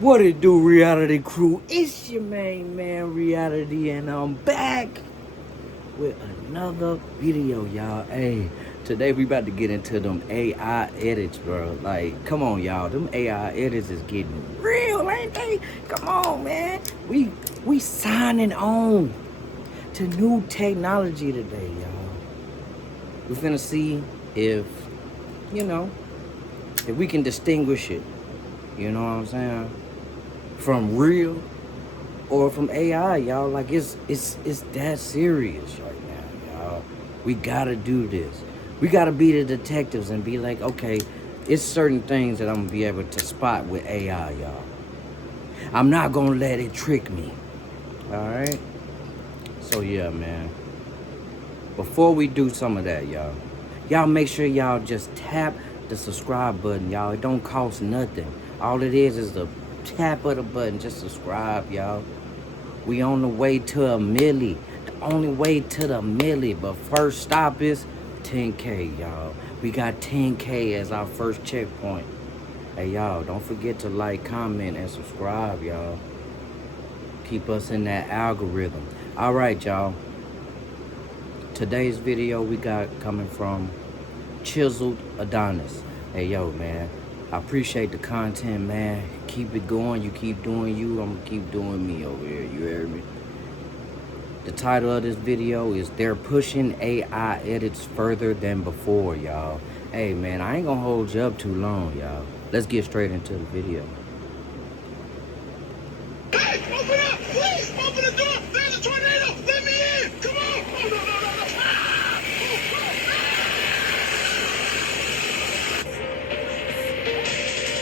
What it do, reality crew? It's your main man, Reality, and I'm back with another video, y'all. Hey, today we about to get into them AI edits, bro. Like, come on, y'all. Them AI edits is getting real, ain't they? Come on, man. We signing on to new technology today, y'all. We finna see if, you know, if we can distinguish it. You know what I'm saying? From real or from AI, y'all. Like it's that serious right now, y'all. We gotta do this. We gotta be the detectives and be like, okay, it's certain things that I'm gonna be able to spot with AI, y'all. I'm not gonna let it trick me. Alright? So yeah, man. Before we do some of that, y'all make sure y'all just tap the subscribe button, y'all. It don't cost nothing. All it is the tap of the button. Just subscribe, y'all. We on the way to a milli. The only way to the milli. But first stop is 10K, y'all. We got 10K as our first checkpoint. Hey, y'all, don't forget to like, comment, and subscribe, y'all. Keep us in that algorithm. All right, y'all. Today's video we got coming from Chiseled Adonis. Hey, yo, man. I appreciate the content, man. Keep it going. You keep doing you. I'm gonna keep doing me over here. You hear me? The title of this video is They're Pushing AI Edits Further Than Before, y'all. Hey, man, I ain't gonna hold you up too long, y'all. Let's get straight into the video. Hey, open up! Please, open the door! There's a tornado! Let me in! Come on! Oh, no, no, no, no!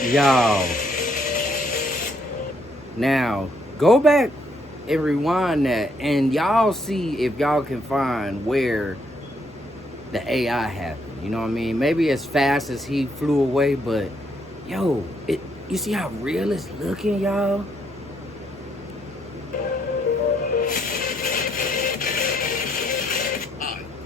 Y'all, now go back and rewind that, and y'all see if y'all can find where the AI happened. You know what I mean? Maybe as fast as he flew away, but yo, you see how real it's looking, y'all?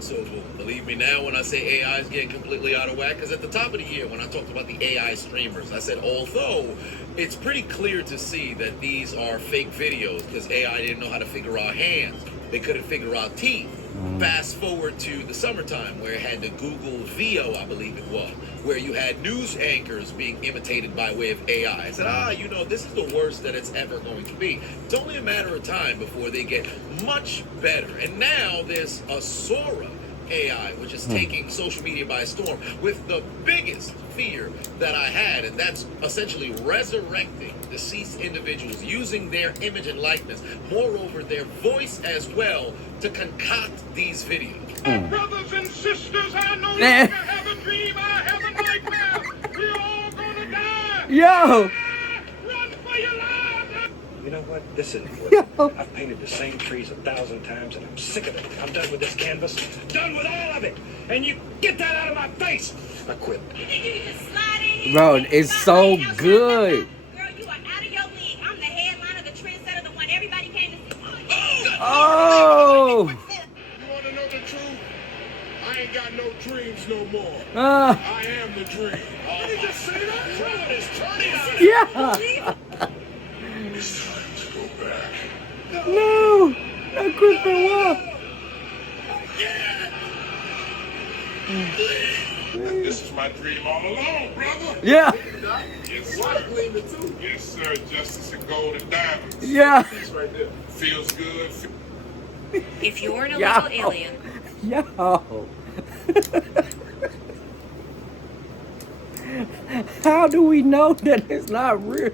So believe me now when I say AI is getting completely out of whack, because at the top of the year when I talked about the AI streamers, I said although it's pretty clear to see that these are fake videos because AI didn't know how to figure out hands, they couldn't figure out teeth. Fast forward to the summertime where it had the Google VO, I believe it was, where you had news anchors being imitated by way of AI. I said, you know, this is the worst that it's ever going to be. It's only a matter of time before they get much better. And now there's a Sora AI, which is taking social media by storm with the biggest fear that I had, and that's essentially resurrecting deceased individuals using their image and likeness, moreover their voice as well, to concoct these videos. Brothers and sisters, I no longer have a dream, I have a nightmare. We're all gonna die. Yo! Run for your lives. You know what? This isn't working. I've painted the same trees 1,000 times and I'm sick of it. I'm done with this canvas. Done with all of it. And you get that out of my face. I quit. You think you can just slide in here? Bro, it's so good. Girl, you are out of your league. I'm the headliner, the trendsetter, the one everybody came to see. Oh! You want to know the truth? I ain't got no dreams no more. Uh, I am the dream. Did you just say that? Crowd is turning on. yeah! It's time to go back. No! Not Chris Benoit! This is my dream all along, brother. Yeah! Yes, sir. Yes, sir. Justice and gold and diamonds. Yeah! This right there. Feels good. If you're an Yo. illegal alien, Yo! How do we know that it's not real?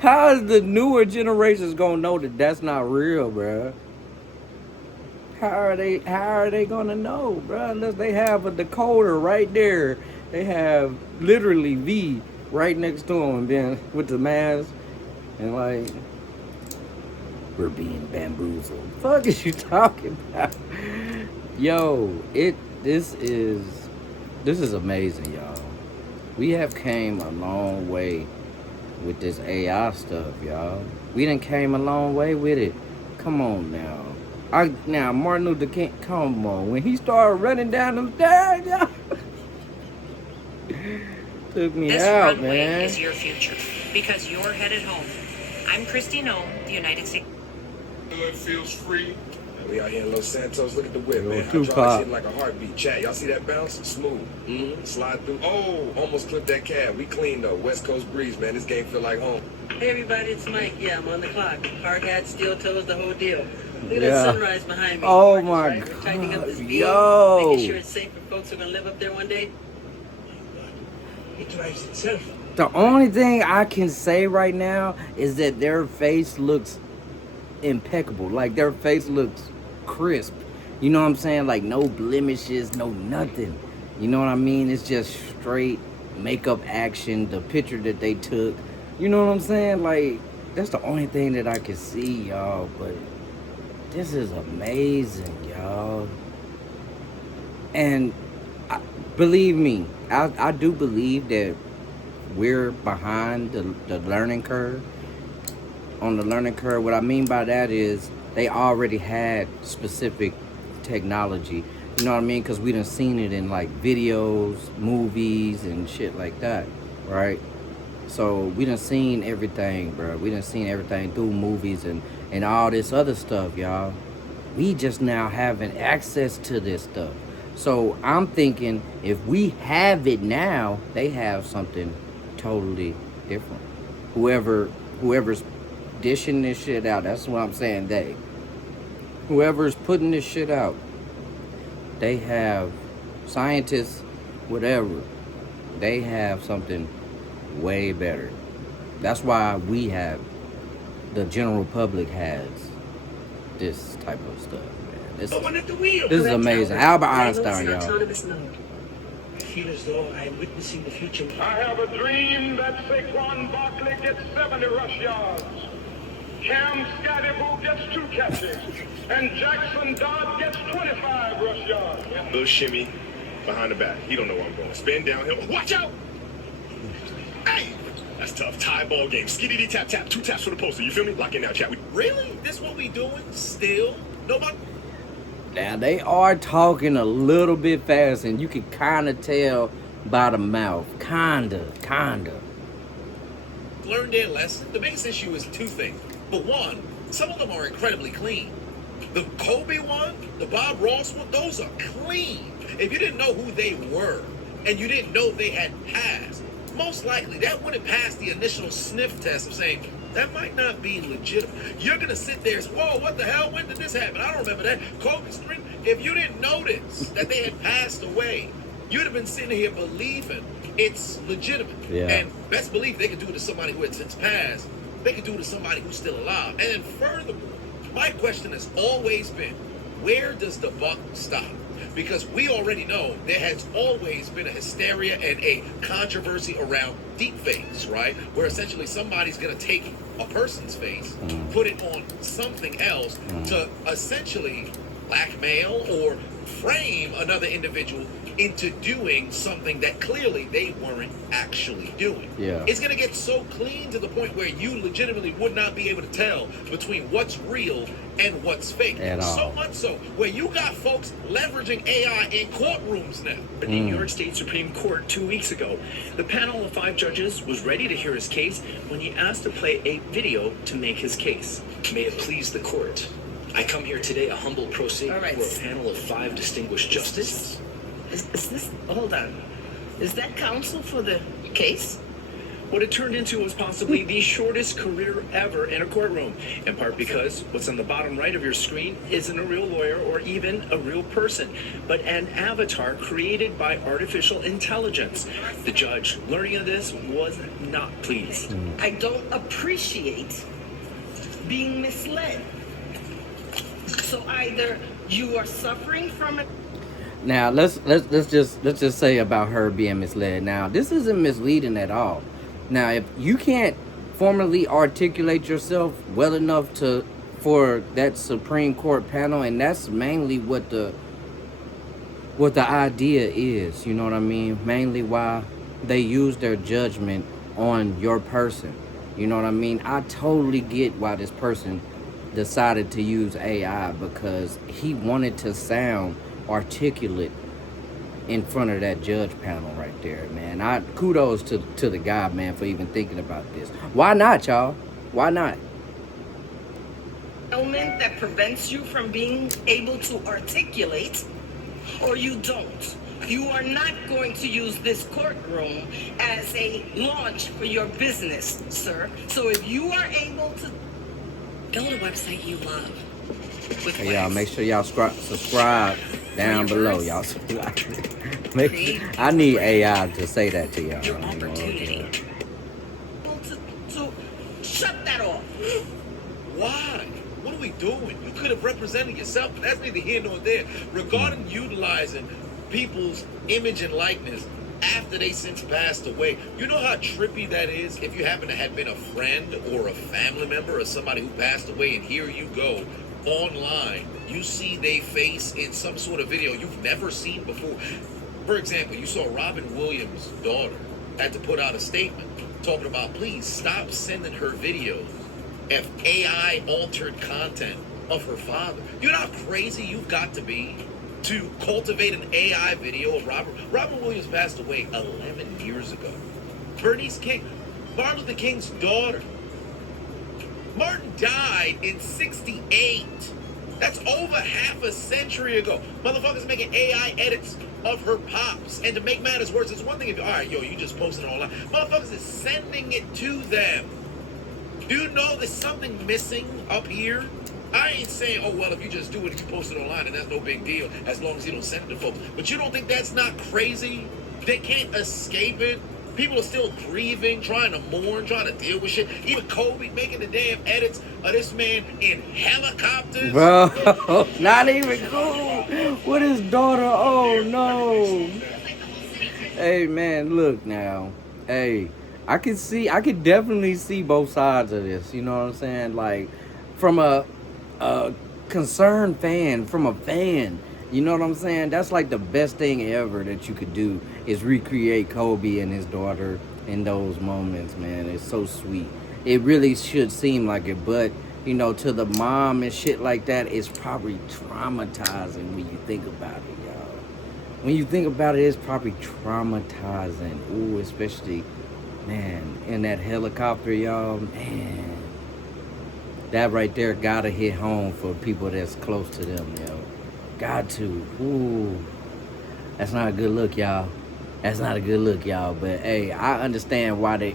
How is the newer generations gonna know that that's not real, bruh? How are they gonna know, bruh? Unless they have a decoder right there. They have literally V right next to them, and then with the mask, and like, we're being bamboozled. Fuck is you talking about? Yo, this is amazing, y'all. We have came a long way with this AI stuff, y'all. We done came a long way with it. Come on now. Now Martin Luther King, come on. When he started running down them stairs, y'all, took me this out, runway man. is your future because you're headed home. I'm Christy Nome, the United States. It feels free. We out here in Los Santos. Look at the whip, Yo, man. Tupac. Hydraulics hitting like a heartbeat. Chat, y'all see that bounce? Smooth. Slide through. Oh, almost clipped that cab. We clean though. West Coast breeze, man. This game feel like home. Hey everybody, it's Mike. Yeah, I'm on the clock. Hard hat, steel toes, the whole deal. Look at Yeah. that sunrise behind me. Oh Marcus, my right? We're tightening up this God, beam, yo. making sure it's safe for folks who are gonna live up there one day. It drives itself. The only thing I can say right now is that their face looks impeccable. Like their face looks crisp. You know what I'm saying? Like no blemishes, no nothing. You know what I mean? It's just straight makeup action. The picture that they took. You know what I'm saying? Like that's the only thing that I can see, y'all. But this is amazing, y'all. And believe me, I do believe that we're behind the learning curve. On the learning curve, what I mean by that is they already had specific technology. You know what I mean? Because we done seen it in like videos, movies, and shit like that, right? So we done seen everything, bro. We done seen everything through movies and all this other stuff, y'all. We just now having access to this stuff. So I'm thinking if we have it now, they have something totally different. Whoever's dishing this shit out, that's what I'm saying, whoever's putting this shit out, they have scientists, whatever, they have something way better. That's why the general public has this type of stuff, man. This is amazing. Albert Einstein, y'all. I feel as though I'm witnessing the future. I have a dream that Saquon Barkley gets 70 rush yards. Cam Scotty gets 2 catches. And Jackson Dodd gets 25 rush yards. Little shimmy behind the back. He don't know where I'm going. Spin downhill. Watch out! Hey! That's tough. Tie ball game. Skiddy tap tap. 2 taps for the poster. You feel me? Lock in now, chat. Really? This what we doing? Still? Nobody Now they are talking a little bit fast, and you can kind of tell by the mouth. Kinda. learned their lesson. The biggest issue is 2 things. But one, some of them are incredibly clean. The Kobe one, the Bob Ross one, those are clean. If you didn't know who they were and you didn't know they had passed, most likely that wouldn't pass the initial sniff test of saying, that might not be legitimate. You're going to sit there and say, whoa, what the hell? When did this happen? I don't remember that. Kobe's string. If you didn't notice that they had passed away, you'd have been sitting here believing it's legitimate. Yeah. And best believe they could do it to somebody who had since passed. They could do it to somebody who's still alive. And then furthermore, my question has always been, where does the buck stop? Because we already know there has always been a hysteria and a controversy around deepfakes, right? Where essentially somebody's going to take a person's face, put it on something else to essentially blackmail or frame another individual into doing something that clearly they weren't actually doing. Yeah. It's going to get so clean to the point where you legitimately would not be able to tell between what's real and what's fake. At all. So much so where you got folks leveraging AI in courtrooms now. The New York State Supreme Court 2 weeks ago. The panel of 5 judges was ready to hear his case when he asked to play a video to make his case. May it please the court. I come here today a humble pro se All right. before a panel of 5 distinguished justices. Is this, hold on. Is that counsel for the case? What it turned into was possibly the shortest career ever in a courtroom, in part because what's on the bottom right of your screen isn't a real lawyer or even a real person, but an avatar created by artificial intelligence. The judge, learning of this, was not pleased. I don't appreciate being misled. So either you are suffering from it. Now let's just say about her being misled. Now this isn't misleading at all. Now if you can't formally articulate yourself well enough for that Supreme Court panel, and that's mainly what the idea is, you know what I mean? Mainly why they use their judgment on your person. You know what I mean? I totally get why this person decided to use AI, because he wanted to sound articulate in front of that judge panel right there, man. Kudos to the guy, man, for even thinking about this. Why not, y'all? Why not? Element that prevents you from being able to articulate, or you don't. You are not going to use this courtroom as a launch for your business, sir. So if you are able to Build a website you love. With Hey, y'all, Wix. make sure y'all subscribe down below, y'all. I need AI to say that to y'all. Your You know what I'm opportunity. saying? to shut that off. Why? What are we doing? You could have represented yourself, but that's neither here nor there. Regarding utilizing people's image and likeness after they since passed away, you know how trippy that is if you happen to have been a friend or a family member or somebody who passed away, and here you go online, you see their face in some sort of video you've never seen before. For example, you saw Robin Williams' daughter had to put out a statement talking about, please stop sending her videos of AI altered content of her father. You know how crazy you've got to be to cultivate an AI video of Robert Williams passed away 11 years ago. Bernice King, Martin Luther King's daughter. Martin died in 68. That's over half a century ago. Motherfuckers making AI edits of her pops. And to make matters worse, it's one thing if, all right, yo, you just posted it online. Motherfuckers is sending it to them. Do you know there's something missing up here? I ain't saying, oh, well, if you just do it, if you post it online, and that's no big deal, as long as you don't send it to folks. But you don't think that's not crazy? They can't escape it. People are still grieving, trying to mourn, trying to deal with shit. Even Kobe making the damn edits of this man in helicopters. Bro, not even cool with his daughter. Oh, no. Hey, man, look now. Hey, I could definitely see both sides of this. You know what I'm saying? Like, from a concerned fan, from a fan, you know what I'm saying? That's like the best thing ever that you could do is recreate Kobe and his daughter in those moments, man. It's so sweet. It really should seem like it, but you know, to the mom and shit like that, it's probably traumatizing when you think about it, y'all. When you think about it, it's probably traumatizing. Ooh, especially, man, in that helicopter, y'all, man. That right there gotta hit home for people that's close to them, yo. Got to. Ooh. That's not a good look, y'all. That's not a good look, y'all. But hey, I understand why the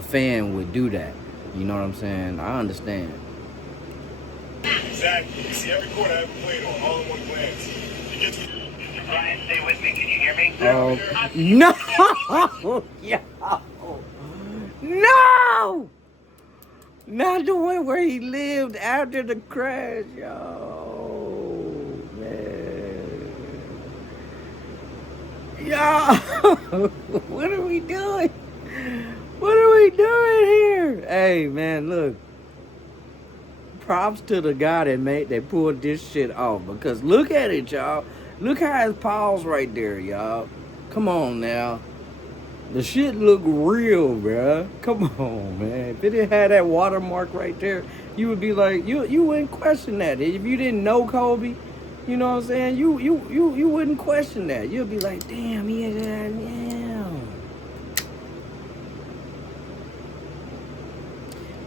fan would do that. You know what I'm saying? I understand. Exactly. You see every court I ever played on, all in one glance. You get to... Brian, stay with me. Can you hear me? Oh no! Yo! No! Not the one where he lived after the crash, yo, man. Yo, what are we doing? What are we doing here? Hey, man, look. Props to the guy that pulled this shit off, because look at it, y'all. Look how his paws right there, y'all. Come on now. The shit look real, bruh. Come on, man. If it didn't have that watermark right there, you would be like, you wouldn't question that. If you didn't know Kobe, you know what I'm saying? You wouldn't question that. You'd be like, damn, he had that, damn.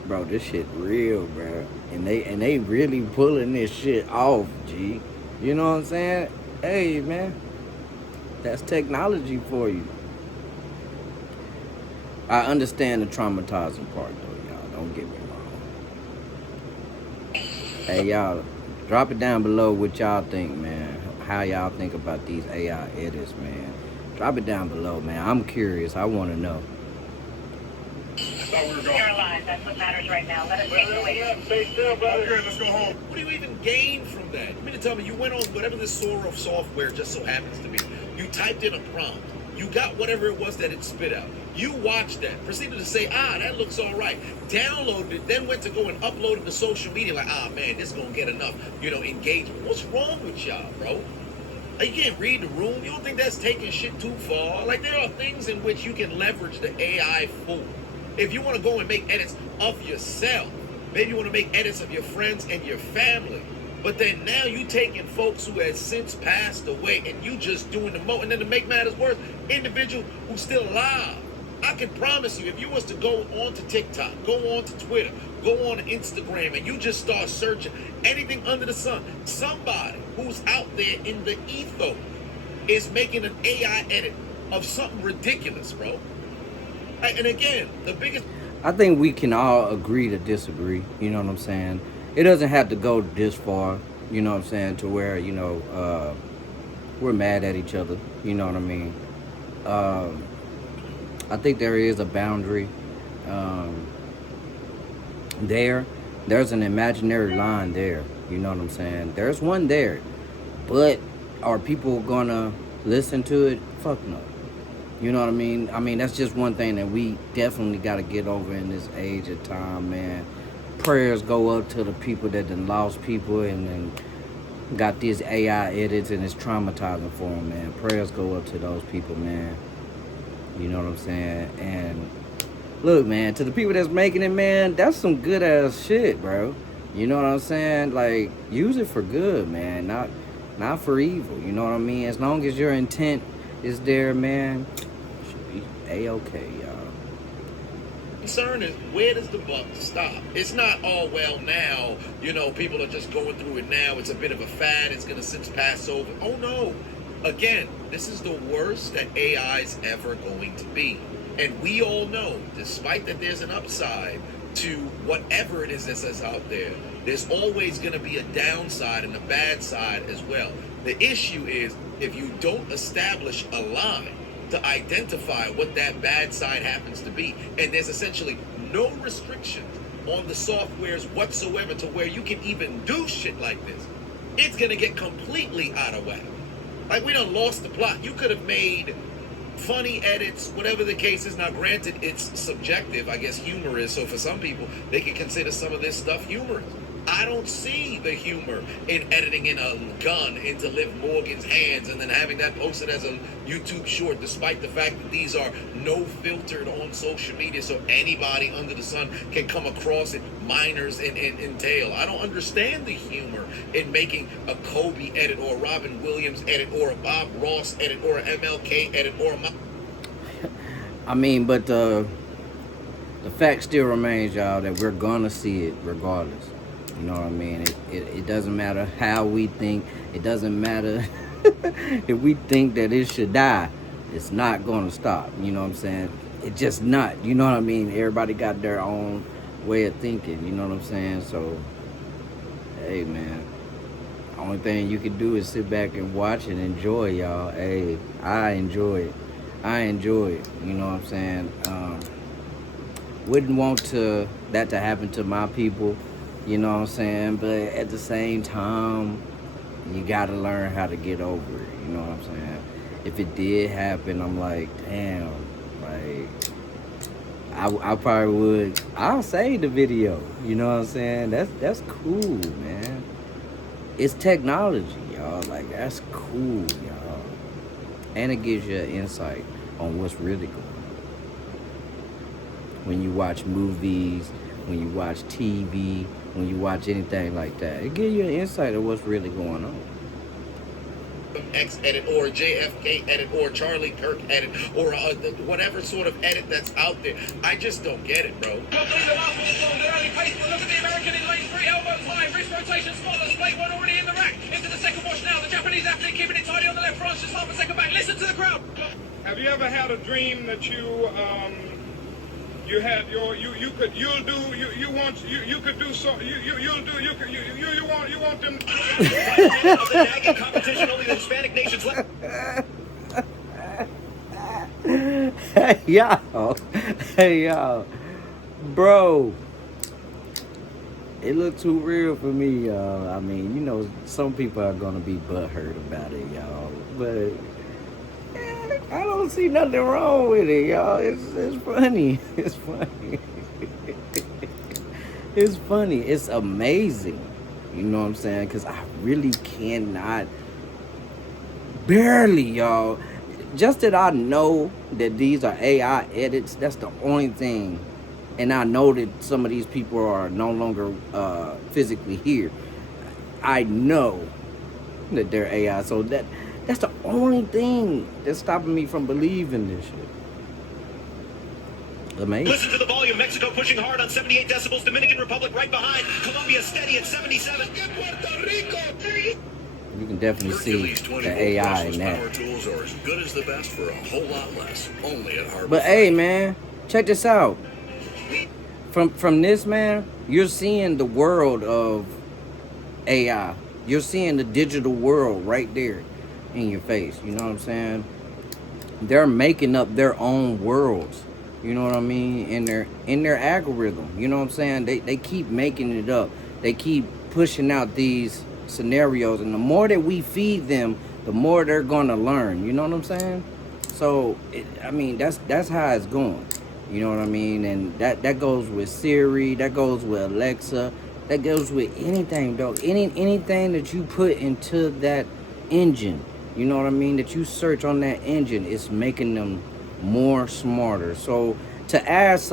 Bro, this shit real, bro. And they really pulling this shit off, G. You know what I'm saying? Hey, man. That's technology for you. I understand the traumatizing part, though, y'all. Don't get me wrong. Hey, y'all, drop it down below what y'all think, man. How y'all think about these AI edits, man. Drop it down below, man. I'm curious. I want to know. Caroline, that's what matters right now. Let us take it away. Stay still, brother. Okay, let's go home. What do you even gain from that? You mean to tell me you went on whatever this Sora software just so happens to be? You typed in a prompt. You got whatever it was that it spit out. You watched that, proceeded to say, that looks all right. Downloaded it, then went to go and upload it to social media like, man, this is going to get enough, engagement. What's wrong with y'all, bro? Like, you can't read the room. You don't think that's taking shit too far? Like, there are things in which you can leverage the AI for. If you want to go and make edits of yourself, maybe you want to make edits of your friends and your family. But then now you taking folks who has since passed away and you just doing the most. And then to make matters worse, individual who's still alive I can promise you, if you was to go on to TikTok, go on to Twitter, go on to Instagram, and you just start searching anything under the sun, somebody who's out there in the ether is making an AI edit of something ridiculous, bro. And again, the biggest... I think we can all agree to disagree, you know what I'm saying? It doesn't have to go this far, you know what I'm saying, to where, you know, we're mad at each other, you know what I mean? I think there is a boundary there's an imaginary line there, you know what I'm saying? There's one there, but are people gonna listen to it? Fuck no. You know what I mean? I mean, that's just one thing that we definitely got to get over in this age of time, man. Prayers go up to the people that done lost people and then got these AI edits, and it's traumatizing for them, man. Prayers go up to those people, man. You know what I'm saying? And look, man, to the people that's making it, man, that's some good ass shit, bro. You know what I'm saying? Like, use it for good, man, not for evil. You know what I mean? As long as your intent is there, man, should be A-okay, y'all. Concern is, where does the buck stop? It's not, oh, well, now, you know, people are just going through it now. It's a bit of a fad. It's going to since pass over. Oh, no. Again, this is the worst that AI is ever going to be. And we all know, despite that there's an upside to whatever it is that's out there, there's always going to be a downside and a bad side as well. The issue is, if you don't establish a line to identify what that bad side happens to be, and there's essentially no restrictions on the softwares whatsoever to where you can even do shit like this, it's going to get completely out of whack. Like, we done lost the plot. You could have made funny edits, whatever the case is. Now, granted, it's subjective, I guess, humorous, so for some people, they can consider some of this stuff humorous. I don't see the humor in editing in a gun into Liv Morgan's hands and then having that posted as a YouTube short, despite the fact that these are no filtered on social media, so anybody under the sun can come across it, minors in tail. I don't understand the humor in making a Kobe edit or a Robin Williams edit or a Bob Ross edit or an MLK edit or a... I mean, but the fact still remains, y'all, that we're gonna see it regardless. You know what I mean? It doesn't matter how we think. It doesn't matter if we think that it should die. It's not going to stop. You know what I'm saying? It's just not. You know what I mean? Everybody got their own way of thinking. You know what I'm saying? So, hey, man. Only thing you can do is sit back and watch and enjoy, y'all. Hey, I enjoy it. I enjoy it. You know what I'm saying? Wouldn't want that to happen to my people. You know what I'm saying? But at the same time, you gotta learn how to get over it. You know what I'm saying? If it did happen, I'm like, damn, like, I probably would. I'll save the video. You know what I'm saying? That's cool, man. It's technology, y'all. Like, that's cool, y'all. And it gives you an insight on what's really going on. When you watch movies, when you watch TV, when you watch anything like that, it gives you an insight of what's really going on. X edit or a JFK edit or a Charlie Kirk edit or whatever sort of edit that's out there. I just don't get it, bro. Look at the American in lane 3, elbows high, wrist rotation spotless, plate one already in the rack. Into the second wash now, the Japanese athlete keeping it tidy on the left front, just half a second back. Listen to the crowd. Have you ever had a dream that you want them of the nagging competition, only the Hispanic nations left. Hey y'all, bro, it looked too real for me, y'all. I mean, you know, some people are gonna be butthurt about it, y'all, but I don't see nothing wrong with it, y'all. It's funny. It's funny. It's funny. It's amazing. You know what I'm saying? Because I really cannot, barely, y'all. Just that I know that these are AI edits, that's the only thing. And I know that some of these people are no longer physically here. I know that they're AI. So that's the only thing that's stopping me from believing this shit. amazing. Listen to the volume. Mexico pushing hard on 78 decibels. Dominican Republic right behind. Colombia steady at 77. Puerto Rico. You can definitely see Hercules the 20 AI in brushless that. power tools are as good as the best for a whole lot less. Only at Harbor But Freight. hey, man, check this out. From this, man, you're seeing the world of AI. You're seeing the digital world right there in your face. You know what I'm saying? They're making up their own worlds. You know what I mean? In their algorithm. You know what I'm saying? They keep making it up. They keep pushing out these scenarios, and the more that we feed them, the more they're gonna learn. You know what I'm saying? So I mean, that's how it's going. You know what I mean? And that goes with Siri, that goes with Alexa, that goes with anything, though. Anything that you put into that engine, you know what I mean, that you search on that engine, it's making them more smarter. So to ask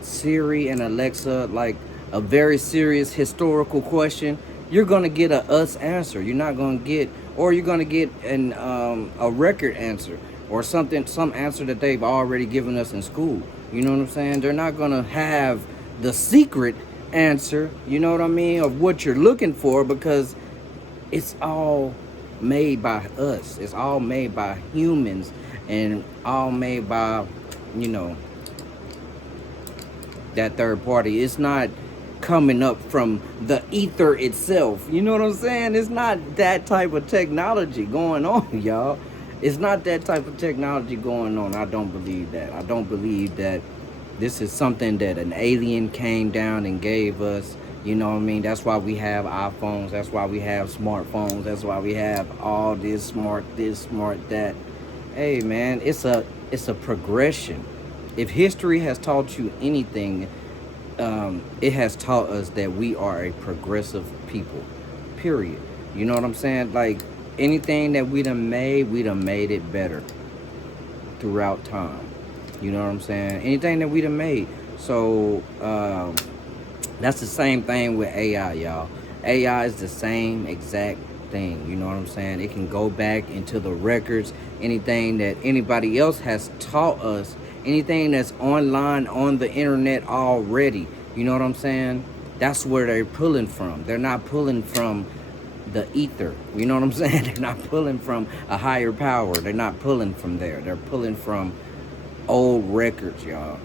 Siri and Alexa like a very serious historical question, you're gonna get a us answer. You're not gonna get, or you're gonna get a record answer, or some answer that they've already given us in school. You know what I'm saying? They're not gonna have the secret answer, you know what I mean, of what you're looking for, because it's all made by us. It's all made by humans, and all made by, you know, that third party. It's not coming up from the ether itself. You know what I'm saying? It's not that type of technology going on, y'all. It's not that type of technology going on. I don't believe that. I don't believe that this is something that an alien came down and gave us. You know what I mean? That's why we have iPhones. That's why we have smartphones. That's why we have all this, smart that. Hey, man, it's a progression. If history has taught you anything, it has taught us that we are a progressive people, period. You know what I'm saying? Like, anything that we done made it better throughout time. You know what I'm saying? Anything that we done made. So, that's the same thing with AI, y'all. AI is the same exact thing. You know what I'm saying? It can go back into the records. Anything that anybody else has taught us, anything that's online on the internet already, you know what I'm saying? That's where they're pulling from. They're not pulling from the ether. You know what I'm saying? They're not pulling from a higher power. They're not pulling from there. They're pulling from old records, y'all.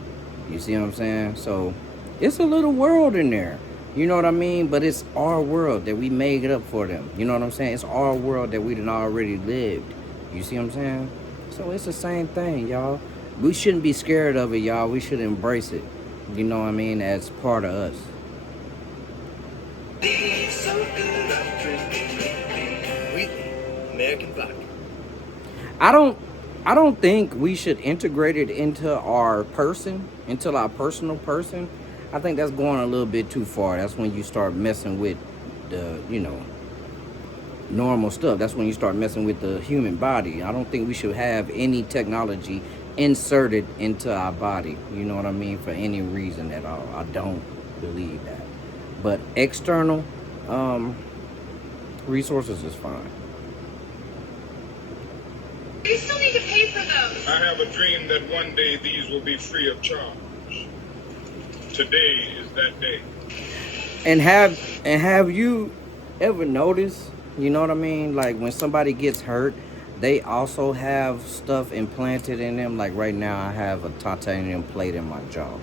You see what I'm saying? So it's a little world in there. You know what I mean? But it's our world that we made it up for them. You know what I'm saying? It's our world that we done already lived. You see what I'm saying? So it's the same thing, y'all. We shouldn't be scared of it, y'all. We should embrace it. You know what I mean? As part of us. American vodka. I don't think we should integrate it into our person, into our personal person. I think that's going a little bit too far. That's when you start messing with the, you know, normal stuff. That's when you start messing with the human body. I don't think we should have any technology inserted into our body. You know what I mean? For any reason at all. I don't believe that. But external resources is fine. You still need to pay for those. I have a dream that one day these will be free of charge. Today is that day. And have you ever noticed, you know what I mean, like when somebody gets hurt, they also have stuff implanted in them. Like right now I have a titanium plate in my jaw.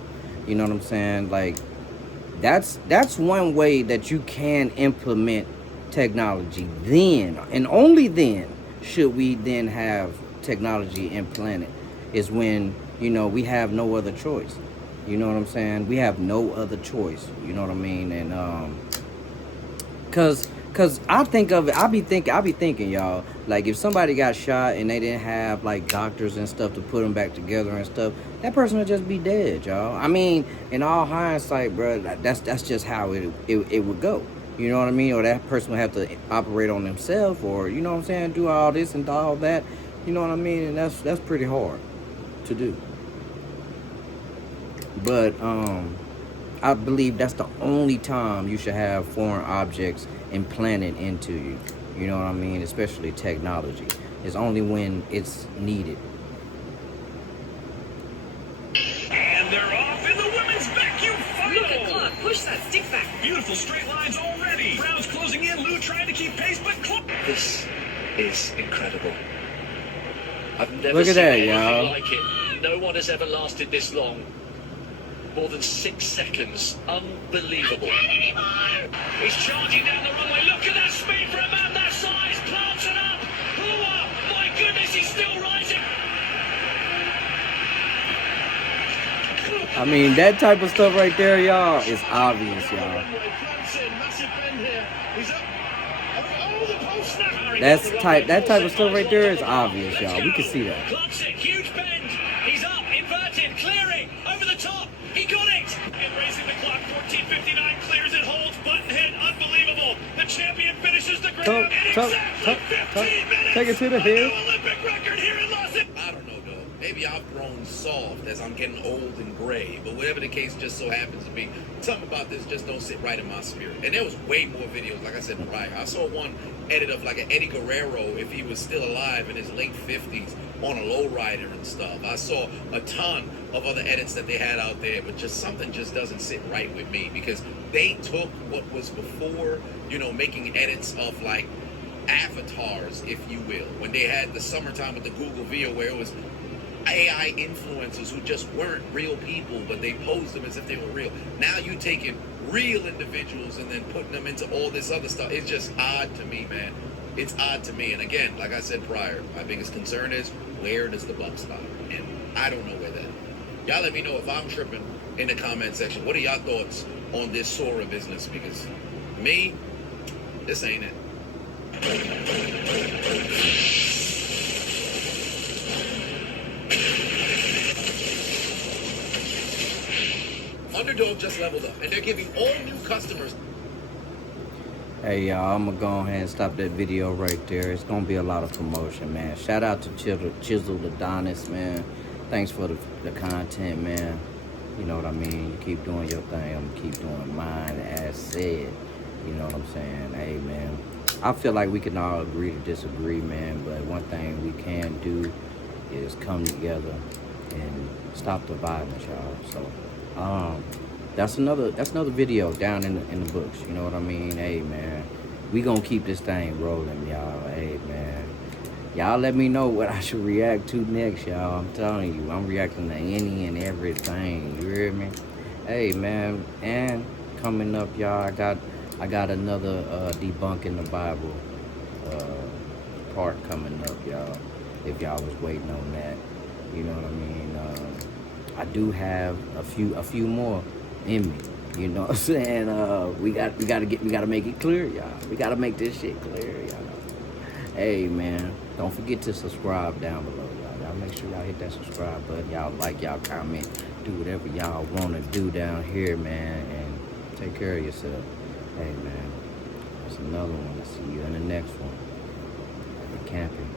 You know what I'm saying? Like that's one way that you can implement technology. Then and only then should we then have technology implanted, is when, you know, we have no other choice. You know what I'm saying? We have no other choice. You know what I mean? And cause I think of it, I be thinking, y'all, like if somebody got shot and they didn't have like doctors and stuff to put them back together and stuff, that person would just be dead, y'all. I mean, in all hindsight, bro, that's just how it would go. You know what I mean? Or that person would have to operate on themselves, or, you know what I'm saying, do all this and all that. You know what I mean? And that's pretty hard to do. But I believe that's the only time you should have foreign objects implanted into you. You know what I mean? Especially technology. It's only when it's needed. Beautiful straight lines already. Browns closing in. Lou trying to keep pace, but This is incredible. I've never Look at seen that, anything y'all. like it. No one has ever lasted this long. More than 6 seconds. Unbelievable. he's charging down the runway. Look at that speed for a man that size. Plants it up. Oh, my goodness, he's still rising. I mean, that type of stuff right there, y'all, is obvious, y'all. That type of stuff right there is obvious, y'all. We can see that. Clocks it, huge bend. He's up, inverted, clearing, over the top. He got it. And racing the clock, 14:59, clears it, holds, button hit, unbelievable. The champion finishes the ground in exactly 15 minutes. Take it to the A head. new Olympic record here in Los Angeles. I don't know, though. Maybe I've grown soft as I'm getting old and gray, but whatever the case just so happens to be, something about this just don't sit right in my spirit. And there was way more videos, like I said prior. I saw one edit of like an Eddie Guerrero if he was still alive in his late 50s on a lowrider and stuff. I saw a ton of other edits that they had out there, but just something just doesn't sit right with me because they took what was before, you know, making edits of like avatars, if you will, when they had the summertime with the Google View where it was AI influencers who just weren't real people, but they posed them as if they were real. Now you taking real individuals and then putting them into all this other stuff. It's just odd to me, man. It's odd to me. And again, like I said prior, my biggest concern is where does the buck stop? And I don't know where that. Y'all let me know if I'm tripping in the comment section. What are y'all thoughts on this Sora business? Because me, this ain't it. Underdog just leveled up, and they're giving all new customers. Hey, y'all, I'm gonna go ahead and stop that video right there. It's gonna be a lot of promotion, man. Shout out to Chiseled Adonis, man. Thanks for the content, man. You know what I mean? You keep doing your thing, I'm gonna keep doing mine as said. You know what I'm saying? Hey, man. I feel like we can all agree to disagree, man, but one thing we can do is come together and stop the violence, y'all. So, that's another video down in the books. You know what I mean? Hey, man, we gonna keep this thing rolling, y'all. Hey, man, y'all let me know what I should react to next, y'all. I'm telling you, I'm reacting to any and everything. You hear me? Hey, man, and coming up, y'all, I got another debunking the Bible part coming up, y'all. If y'all was waiting on that, you know what I mean. I do have a few more in me. You know what I'm saying? We gotta make it clear, y'all. We gotta make this shit clear, y'all. Hey, man, don't forget to subscribe down below, y'all. Y'all make sure y'all hit that subscribe button. Y'all like, y'all comment, do whatever y'all wanna do down here, man, and take care of yourself. Hey, man, that's another one. I'll see you in the next one. Happy camping.